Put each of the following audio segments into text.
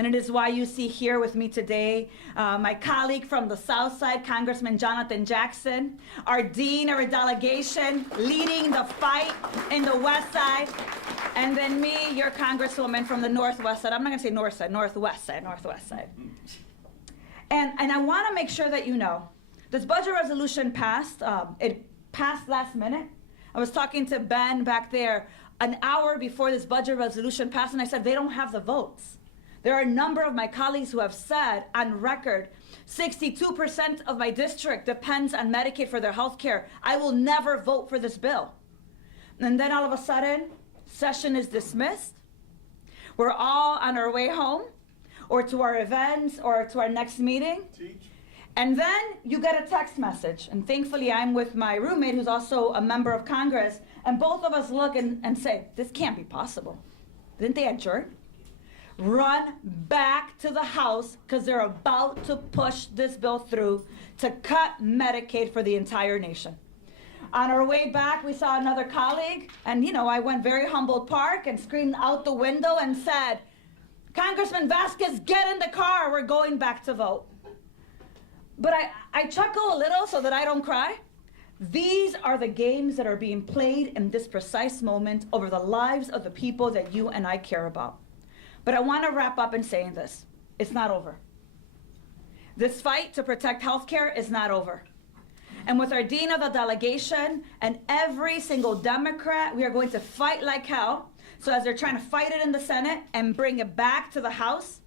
And it is why you see here with me today my colleague from the South Side, Congressman Jonathan Jackson, our dean of our delegation leading the fight in the West Side, and then me, your Congresswoman from the Northwest Side. I'm not going to say North Side, Northwest Side, Northwest Side. And I want to make sure that you know, this budget resolution passed. It passed last minute. I was talking to Ben back there an hour before this budget resolution passed, and I said, they don't have the votes. There are a number of my colleagues who have said on record, 62% of my district depends on Medicaid for their health care. I will never vote for this bill. And then all of a sudden, session is dismissed. We're all on our way home, or to our events, or to our next meeting. And then you get a text message. And thankfully, I'm with my roommate, who's also a member of Congress, and both of us look and say, this can't be possible. Didn't they adjourn? Run back to the House, because they're about to push this bill through to cut Medicaid for the entire nation. On our way back, we saw another colleague, and I went very Humboldt Park and screamed out the window and said, Congressman Vasquez, get in the car, we're going back to vote. But I chuckle a little so that I don't cry. These are the games that are being played in this precise moment over the lives of the people that you and I care about. But I want to wrap up in saying this. It's not over. This fight to protect healthcare is not over. And with our dean of the delegation and every single Democrat, we are going to fight like hell. So as they're trying to fight it in the Senate and bring it back to the House,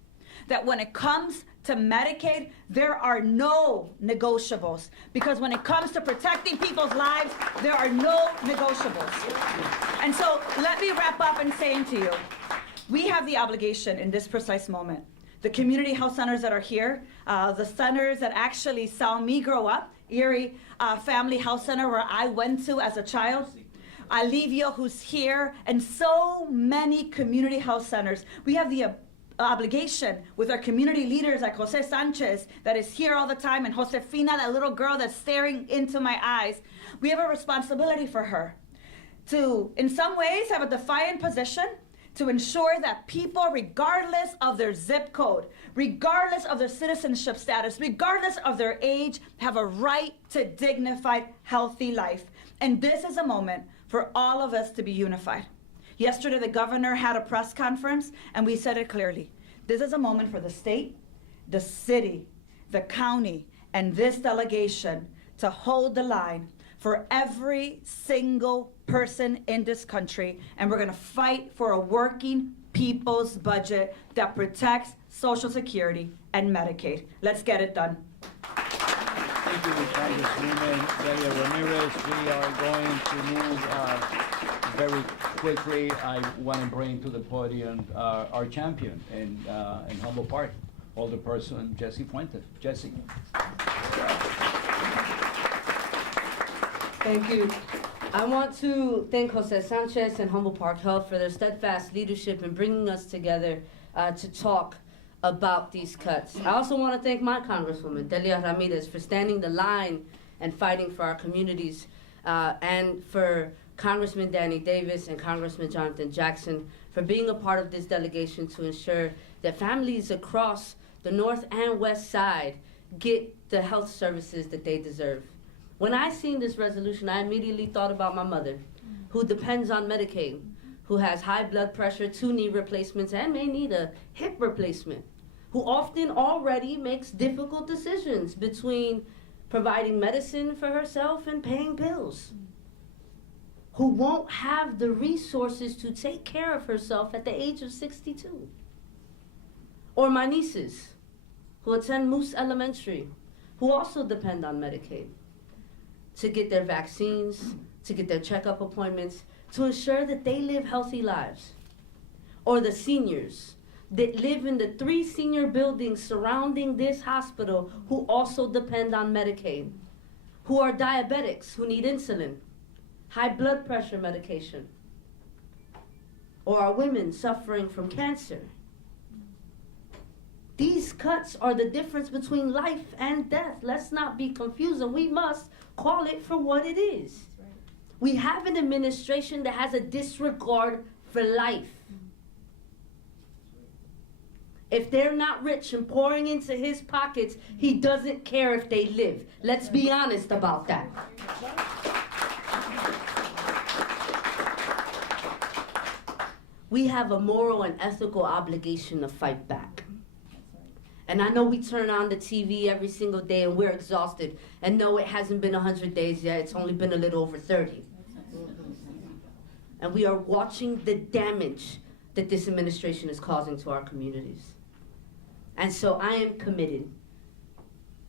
that when it comes to Medicaid, there are no negotiables. Because when it comes to protecting people's lives, there are no negotiables. And so let me wrap up in saying to you, we have the obligation in this precise moment. The community health centers that are here, the centers that actually saw me grow up, Erie Family Health Center, where I went to as a child, Alivio, who's here, and so many community health centers. We have the obligation with our community leaders like Jose Sanchez, that is here all the time, and Josefina, that little girl that's staring into my eyes. We have a responsibility for her to, in some ways, have a defiant position to ensure that people, regardless of their zip code, regardless of their citizenship status, regardless of their age, have a right to dignified, healthy life. And this is a moment for all of us to be unified. Yesterday, the governor had a press conference, and we said it clearly. This is a moment for the state, the city, the county, and this delegation to hold the line for every single person in this country, and we're gonna fight for a working people's budget that protects Social Security and Medicaid. Let's get it done. Thank you, Congresswoman Delia Ramirez. We are going to move very quickly. I want to bring to the podium our champion in Humboldt Park, Alderperson Jesse Fuentes. Jesse. Thank you. I want to thank Jose Sanchez and Humboldt Park Health for their steadfast leadership in bringing us together to talk about these cuts. I also want to thank my Congresswoman, Delia Ramirez, for standing the line and fighting for our communities, and for Congressman Danny Davis and Congressman Jonathan Jackson for being a part of this delegation to ensure that families across the North and West Side get the health services that they deserve. When I seen this resolution, I immediately thought about my mother, who depends on Medicaid, who has high blood pressure, 2 knee replacements, and may need a hip replacement, who often already makes difficult decisions between providing medicine for herself and paying bills, who won't have the resources to take care of herself at the age of 62. Or my nieces, who attend Moose Elementary, who also depend on Medicaid to get their vaccines, to get their checkup appointments, to ensure that they live healthy lives. Or the seniors that live in the 3 senior buildings surrounding this hospital who also depend on Medicaid, who are diabetics, who need insulin, high blood pressure medication, or are women suffering from cancer. These cuts are the difference between life and death. Let's not be confused, and we must call it for what it is. Right. We have an administration that has a disregard for life. If they're not rich and pouring into his pockets, he doesn't care if they live. Let's be honest about that. We have a moral and ethical obligation to fight back. And I know we turn on the TV every single day and we're exhausted. And no, it hasn't been 100 days yet. It's only been a little over 30. And we are watching the damage that this administration is causing to our communities. And so I am committed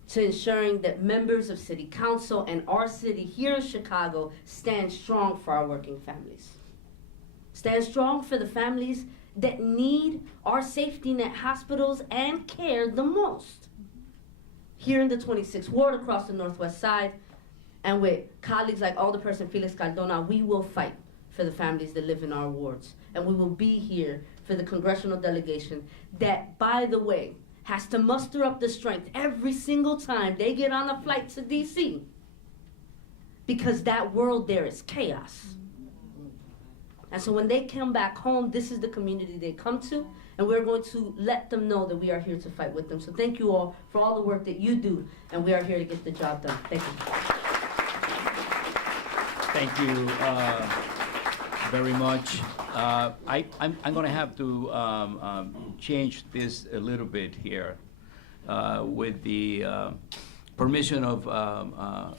to ensuring that members of City Council and our city here in Chicago stand strong for our working families. Stand strong for the families that need our safety net hospitals and care the most. Here in the 26th Ward across the Northwest Side, and with colleagues like Alderperson Felix Cardona, we will fight for the families that live in our wards. And we will be here for the congressional delegation that, by the way, has to muster up the strength every single time they get on a flight to DC, because that world there is chaos. And so when they come back home, this is the community they come to, and we're going to let them know that we are here to fight with them. So thank you all for all the work that you do, and we are here to get the job done. Thank you. Thank you very much. I'm going to have to change this a little bit here with the permission of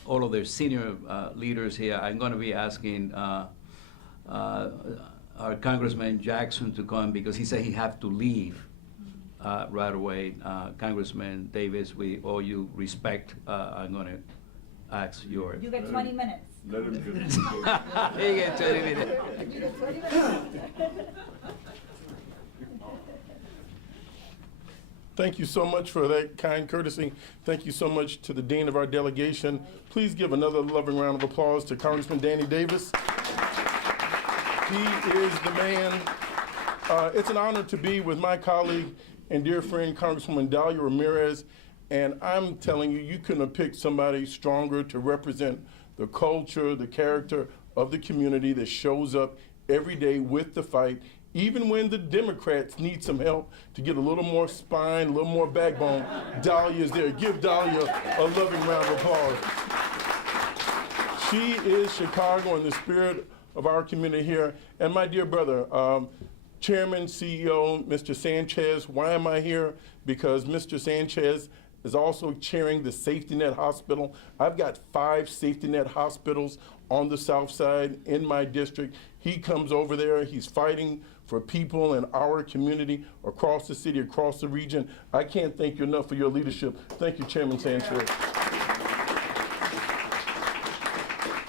all of their senior leaders here. I'm going to be asking our Congressman Jackson to come because he said he had to leave right away. Congressman Davis, we owe you respect. I'm going to ask your. You get 20 minutes. Let him do it. You get 20 minutes. You get 20 minutes. Thank you so much for that kind courtesy. Thank you so much to the Dean of our delegation. Please give another loving round of applause to Congressman Danny Davis. He is the man. It's an honor to be with my colleague and dear friend, Congresswoman Dalia Ramirez. And I'm telling you, you couldn't have picked somebody stronger to represent the culture, the character of the community that shows up every day with the fight, even when the Democrats need some help to get a little more spine, a little more backbone. Dalia is there. Give Dalia a loving round of applause. She is Chicago in the spirit of our community here. And my dear brother, Chairman, CEO, Mr. Sanchez, why am I here? Because Mr. Sanchez is also chairing the Safety Net Hospital. I've got 5 Safety Net hospitals on the South Side in my district. He comes over there, he's fighting for people in our community across the city, across the region. I can't thank you enough for your leadership. Thank you, Chairman Sanchez.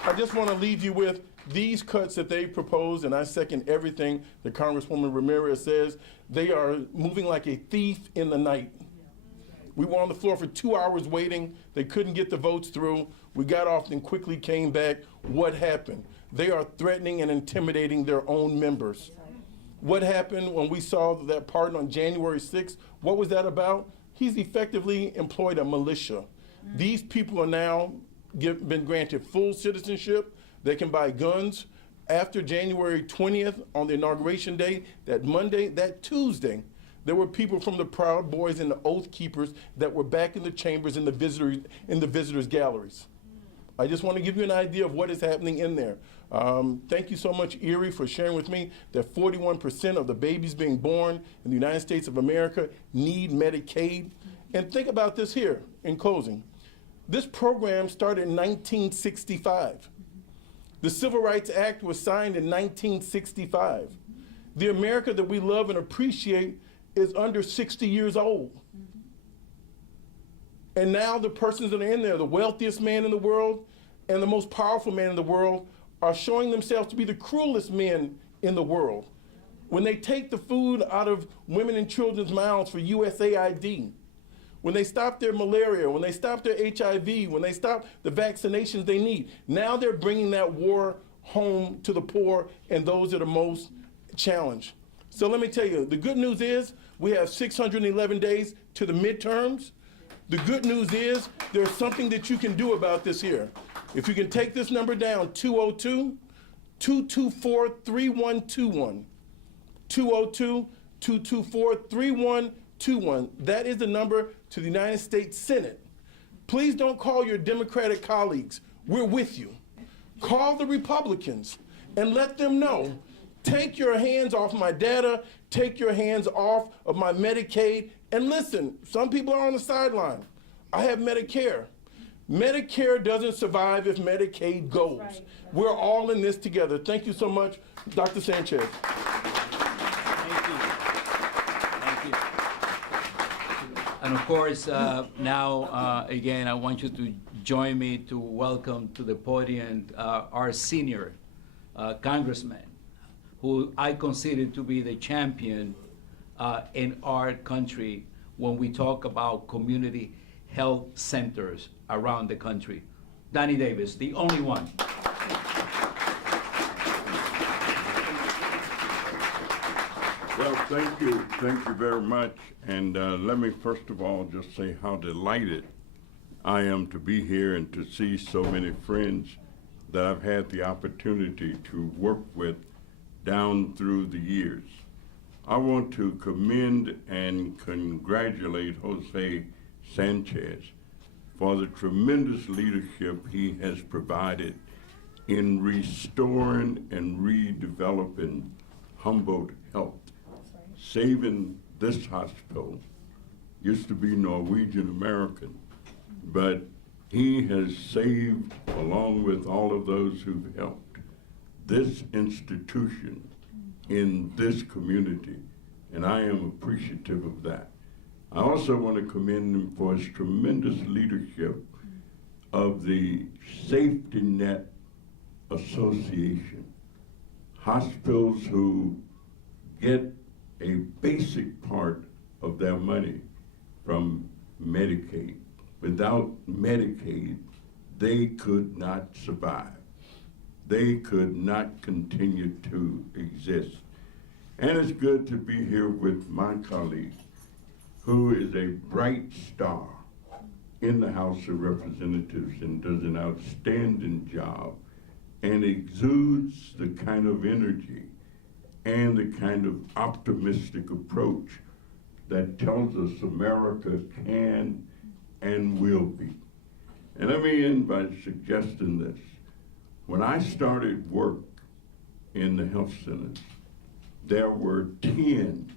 I just want to leave you with these cuts that they propose, and I second everything that Congresswoman Ramirez says. They are moving like a thief in the night. We were on the floor for 2 hours waiting. They couldn't get the votes through. We got off and quickly came back. What happened? They are threatening and intimidating their own members. What happened when we saw that pardon on January 6th? What was that about? He's effectively employed a militia. These people are now been granted full citizenship. They can buy guns. After January 20th, on the inauguration day, that Monday, that Tuesday, there were people from the Proud Boys and the Oath Keepers that were back in the chambers in the visitors galleries. I just want to give you an idea of what is happening in there. Thank you so much, Erie, for sharing with me that 41% of the babies being born in the United States of America need Medicaid. And think about this here in closing. This program started in 1965. The Civil Rights Act was signed in 1965. The America that we love and appreciate is under 60 years old. And now the persons that are in there, the wealthiest man in the world and the most powerful man in the world, are showing themselves to be the cruelest men in the world. When they take the food out of women and children's mouths for USAID, when they stop their malaria, when they stop their HIV, when they stop the vaccinations they need, now they're bringing that war home to the poor and those that are most challenged. So let me tell you, the good news is we have 611 days to the midterms. The good news is there's something that you can do about this here. If you can take this number down, 202-224-3121. 202-224-3121. 521. That is the number to the United States Senate. Please don't call your Democratic colleagues. We're with you. Call the Republicans and let them know, take your hands off my data, take your hands off of my Medicaid, and listen, some people are on the sideline. I have Medicare. Medicare doesn't survive if Medicaid goes. Right. We're all in this together. Thank you so much, Dr. Sanchez. Thank you. Thank you. And of course, now, again, I want you to join me to welcome to the podium our senior congressman, who I consider to be the champion in our country when we talk about community health centers around the country. Danny Davis, the only one. Well, thank you very much. And let me first of all just say how delighted I am to be here and to see so many friends that I've had the opportunity to work with down through the years. I want to commend and congratulate Jose Sanchez for the tremendous leadership he has provided in restoring and redeveloping Humboldt Health, saving this hospital. Used to be Norwegian American, but he has saved, along with all of those who've helped, this institution in this community, and I am appreciative of that. I also want to commend him for his tremendous leadership of the Safety Net Association. Hospitals who get a basic part of their money from Medicaid. Without Medicaid, they could not survive. They could not continue to exist. And it's good to be here with my colleague, who is a bright star in the House of Representatives and does an outstanding job and exudes the kind of energy and the kind of optimistic approach that tells us America can and will be. And let me end by suggesting this. When I started work in the health centers, there were 10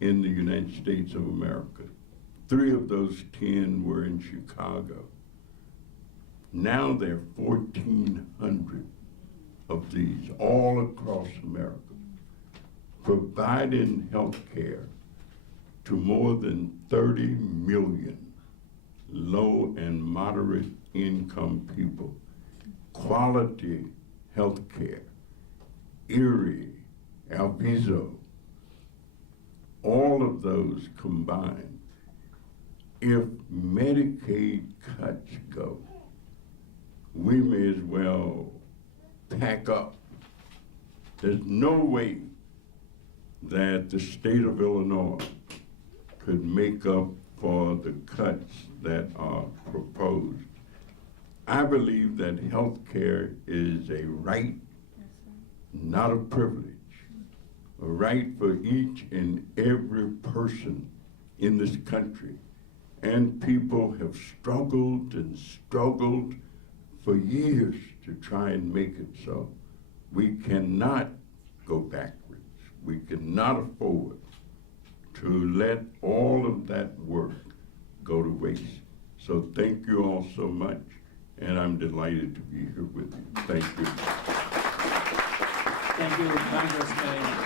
in the United States of America. 3 of those 10 were in Chicago. Now there are 1,400 of these all across America, providing health care to more than 30 million low and moderate income people. Quality health care, Erie, Alviso, all of those combined. If Medicaid cuts go, we may as well pack up. There's no way that the state of Illinois could make up for the cuts that are proposed. I believe that health care is a right, not a privilege. A right for each and every person in this country. And people have struggled and struggled for years to try and make it so. We cannot go backwards. We cannot afford to let all of that work go to waste. So thank you all so much, and I'm delighted to be here with you. Thank you. Thank you, Congressman.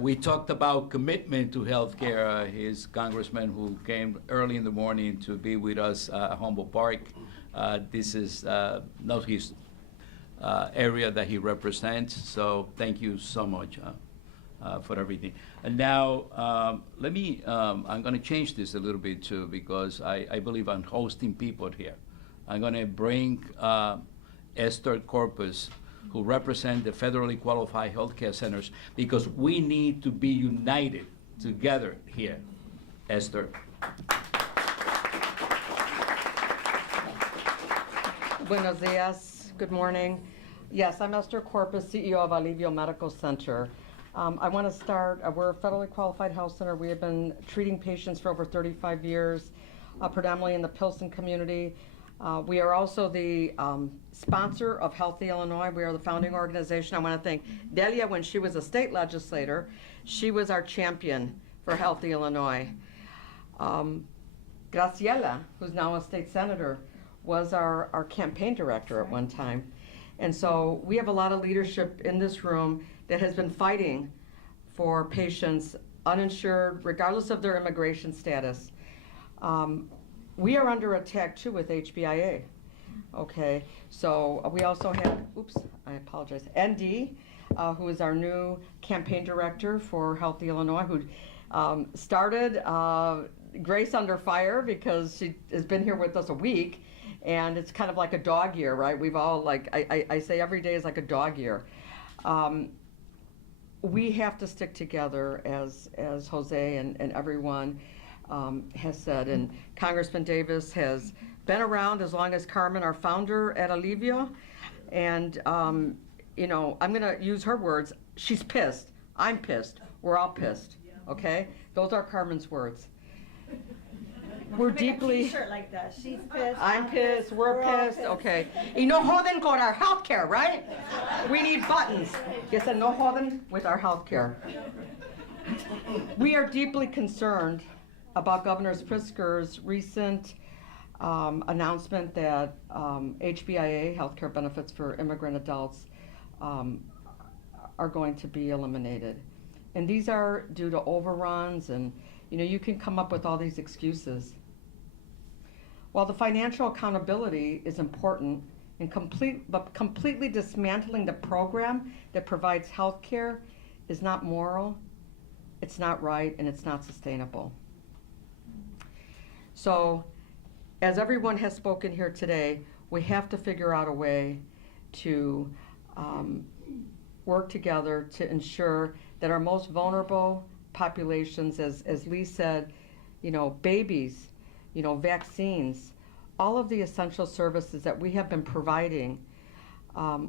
We talked about commitment to healthcare. His congressman who came early in the morning to be with us at Humboldt Park. This is not his area that he represents, so thank you so much for everything. And now, let me, I'm going to change this a little bit too, because I believe I'm hosting people here. I'm going to bring Esther Corpus, who represent the federally qualified healthcare centers, because we need to be united together here. Esther. Buenos dias, good morning. Yes, I'm Esther Corpus, CEO of Alivio Medical Center. I want to start, we're a federally qualified health center. We have been treating patients for over 35 years, predominantly in the Pilsen community. We are also the sponsor of Healthy Illinois. We are the founding organization. I want to thank Delia. When she was a state legislator, she was our champion for Healthy Illinois. Graciela, who's now a state senator, was our campaign director at one time. And so we have a lot of leadership in this room that has been fighting for patients uninsured, regardless of their immigration status. We are under attack too with HBIA. Okay, so we also have, oops, I apologize, ND, who is our new campaign director for Healthy Illinois, who started Grace under fire because she has been here with us a week, and it's kind of like a dog year, right? We've all, like, I say every day is like a dog year. We have to stick together, as Jose and everyone has said, and Congressman Davis has been around as long as Carmen, our founder at Alivio, and you know, I'm gonna use her words. She's pissed. I'm pissed. We're all pissed. Okay, those are Carmen's words. We're deeply. T-shirt like that. She's pissed. I'm pissed. We're pissed. Okay. Y no joden con our health care, right? We need buttons. Yes, and no joden with our health care. We are deeply concerned about Governor Pritzker's recent announcement that HBIA, healthcare benefits for immigrant adults, are going to be eliminated. And these are due to overruns, and you know, you can come up with all these excuses. While the financial accountability is important, but completely dismantling the program that provides health care is not moral, it's not right, and it's not sustainable. So, as everyone has spoken here today, we have to figure out a way to work together to ensure that our most vulnerable populations, as Lee said, you know, babies, you know, vaccines, all of the essential services that we have been providing.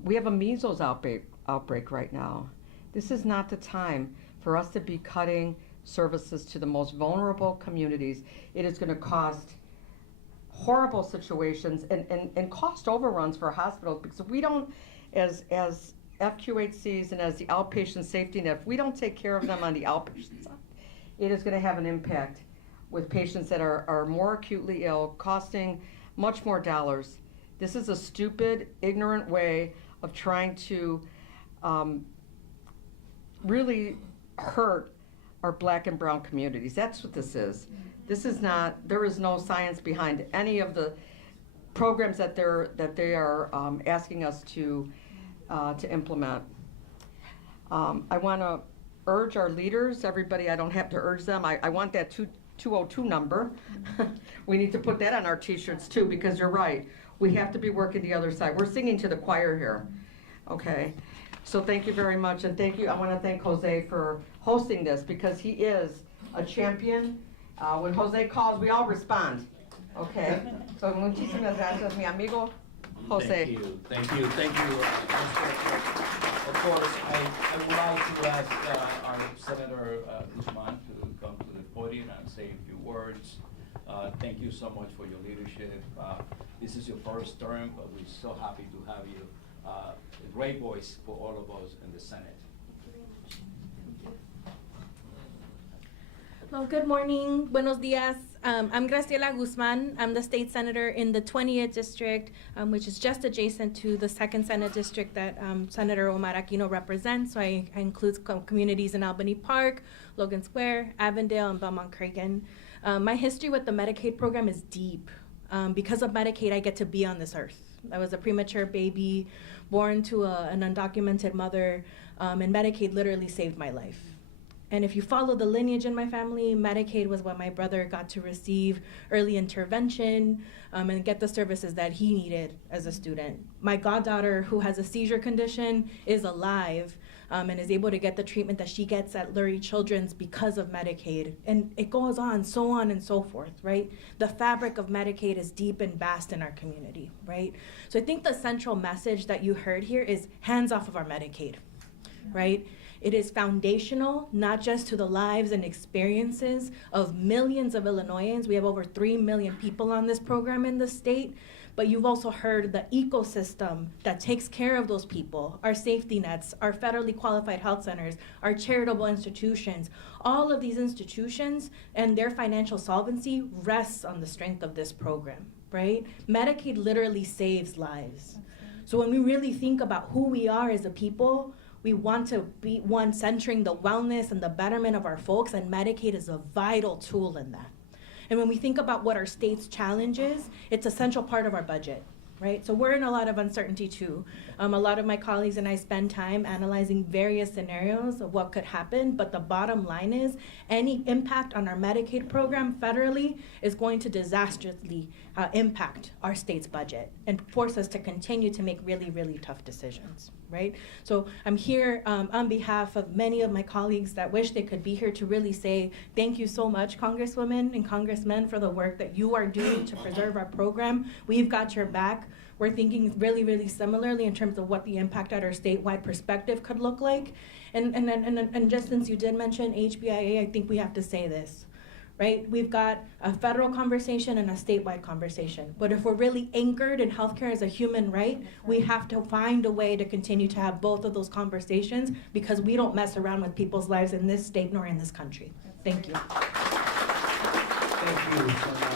We have a measles outbreak right now. This is not the time for us to be cutting services to the most vulnerable communities. It is going to cost horrible situations and cost overruns for hospitals, because if we don't, as FQHCs and as the outpatient safety net, if we don't take care of them on the outpatient side, it is going to have an impact with patients that are more acutely ill, costing much more dollars. This is a stupid, ignorant way of trying to really hurt our Black and brown communities. That's what this is. This is not, there is no science behind any of the programs that they are asking us to implement. I want to urge our leaders, everybody, I don't have to urge them, I want that 202 number. We need to put that on our t-shirts too, because you're right. We have to be working the other side. We're singing to the choir here. Okay. So thank you very much, and thank you. I want to thank Jose for hosting this, because he is a champion. When Jose calls, we all respond. Okay. So muchísimas gracias, mi amigo Jose. Thank you. Of course, I would like to ask our Senator Guzman to come to the podium and say a few words. Thank you so much for your leadership. This is your first term, but we're so happy to have you. A great voice for all of us in the Senate. Well, good morning. Buenos dias. I'm Graciela Guzman. I'm the state senator in the 20th district, which is just adjacent to the 2nd Senate district that Senator Omar Aquino represents. So I include communities in Albany Park, Logan Square, Avondale, and Belmont-Cragen. My history with the Medicaid program is deep. Because of Medicaid, I get to be on this earth. I was a premature baby, born to an undocumented mother, and Medicaid literally saved my life. And if you follow the lineage in my family, Medicaid was what my brother got to receive early intervention and get the services that he needed as a student. My goddaughter, who has a seizure condition, is alive and is able to get the treatment that she gets at Lurie Children's because of Medicaid. And it goes on and so forth, right? The fabric of Medicaid is deep and vast in our community, right? So I think the central message that you heard here is hands off of our Medicaid, right? It is foundational, not just to the lives and experiences of millions of Illinoisans. We have over 3 million people on this program in the state. But you've also heard the ecosystem that takes care of those people, our safety nets, our federally qualified health centers, our charitable institutions. All of these institutions and their financial solvency rests on the strength of this program, right? Medicaid literally saves lives. So when we really think about who we are as a people, we want to be one centering the wellness and the betterment of our folks, and Medicaid is a vital tool in that. And when we think about what our state's challenge is, it's a central part of our budget, right? So we're in a lot of uncertainty too. A lot of my colleagues and I spend time analyzing various scenarios of what could happen, but the bottom line is any impact on our Medicaid program federally is going to disastrously impact our state's budget and force us to continue to make really, really tough decisions, right? So I'm here on behalf of many of my colleagues that wish they could be here to really say thank you so much, Congresswomen and Congressmen, for the work that you are doing to preserve our program. We've got your back. We're thinking really, really similarly in terms of what the impact at our statewide perspective could look like. And just since you did mention HBIA, I think we have to say this, right? We've got a federal conversation and a statewide conversation. But if we're really anchored in healthcare as a human right, we have to find a way to continue to have both of those conversations, because we don't mess around with people's lives in this state nor in this country. Thank you. Thank you so much.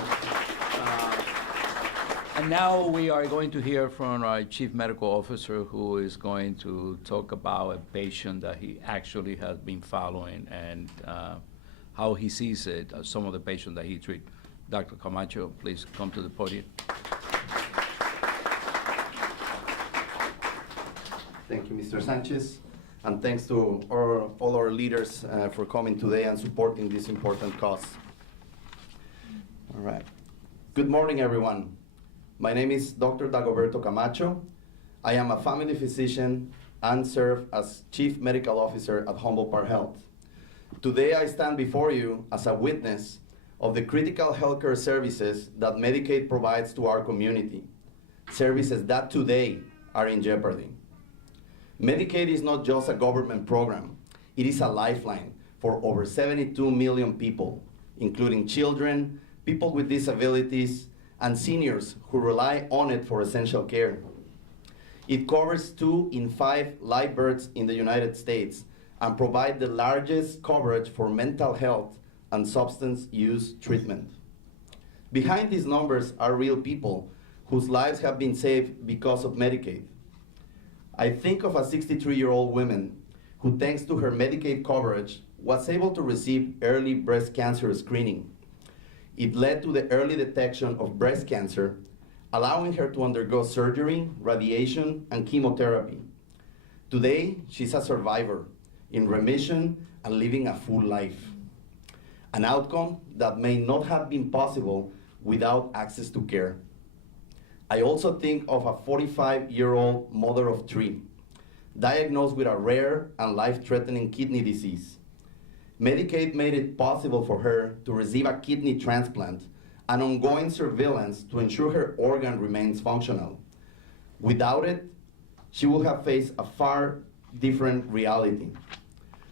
And now we are going to hear from our Chief Medical Officer, who is going to talk about a patient that he actually has been following and how he sees it, some of the patients that he treats. Dr. Camacho, please come to the podium. Thank you, Mr. Sanchez, and thanks to all our leaders for coming today and supporting this important cause. All right. Good morning, everyone. My name is Dr. Dagoberto Camacho. I am a family physician and serve as Chief Medical Officer at Humboldt Park Health. Today, I stand before you as a witness of the critical healthcare services that Medicaid provides to our community, services that today are in jeopardy. Medicaid is not just a government program. It is a lifeline for over 72 million people, including children, people with disabilities, and seniors who rely on it for essential care. It covers 2 in 5 live births in the United States and provides the largest coverage for mental health and substance use treatment. Behind these numbers are real people whose lives have been saved because of Medicaid. I think of a 63-year-old woman who, thanks to her Medicaid coverage, was able to receive early breast cancer screening. It led to the early detection of breast cancer, allowing her to undergo surgery, radiation, and chemotherapy. Today, she's a survivor, in remission, and living a full life. An outcome that may not have been possible without access to care. I also think of a 45-year-old mother of 3, diagnosed with a rare and life-threatening kidney disease. Medicaid made it possible for her to receive a kidney transplant and ongoing surveillance to ensure her organ remains functional. Without it, she would have faced a far different reality,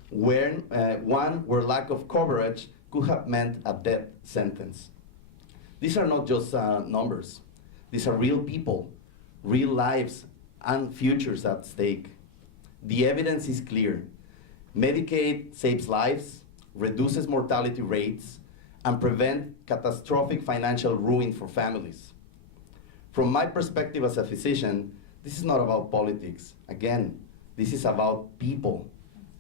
one where lack of coverage could have meant a death sentence. These are not just numbers. These are real people, real lives, and futures at stake. The evidence is clear. Medicaid saves lives, reduces mortality rates, and prevents catastrophic financial ruin for families. From my perspective as a physician, this is not about politics. Again, this is about people.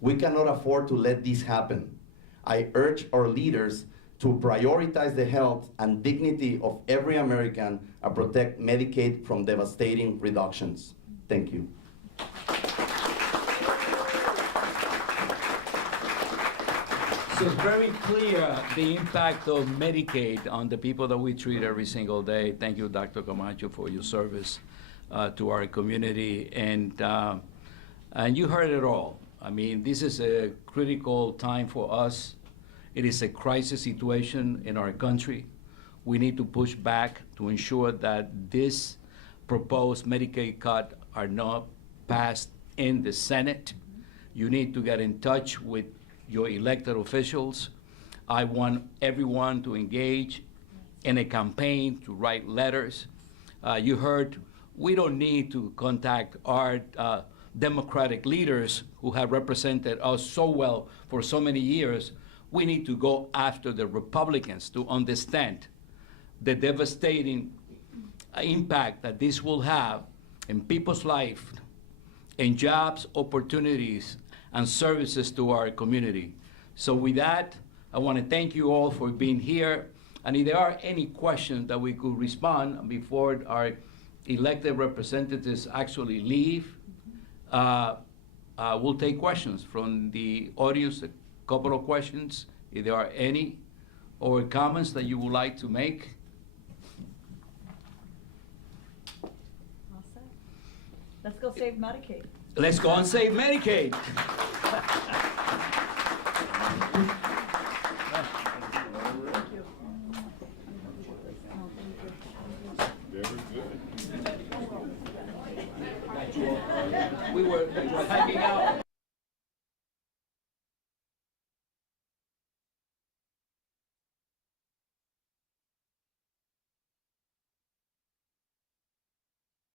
We cannot afford to let this happen. I urge our leaders to prioritize the health and dignity of every American and protect Medicaid from devastating reductions. Thank you. So it's very clear the impact of Medicaid on the people that we treat every single day. Thank you, Dr. Camacho, for your service to our community. And you heard it all. I mean, this is a critical time for us. It is a crisis situation in our country. We need to push back to ensure that this proposed Medicaid cut are not passed in the Senate. You need to get in touch with your elected officials. I want everyone to engage in a campaign to write letters. You heard, we don't need to contact our Democratic leaders who have represented us so well for so many years. We need to go after the Republicans to understand the devastating impact that this will have in people's life, in jobs, opportunities, and services to our community. So with that, I want to thank you all for being here. And if there are any questions that we could respond before our elected representatives actually leave, we'll take questions from the audience, a couple of questions, if there are any, or comments that you would like to make. All set. Let's go save Medicaid. Let's go and save Medicaid. We were hanging out.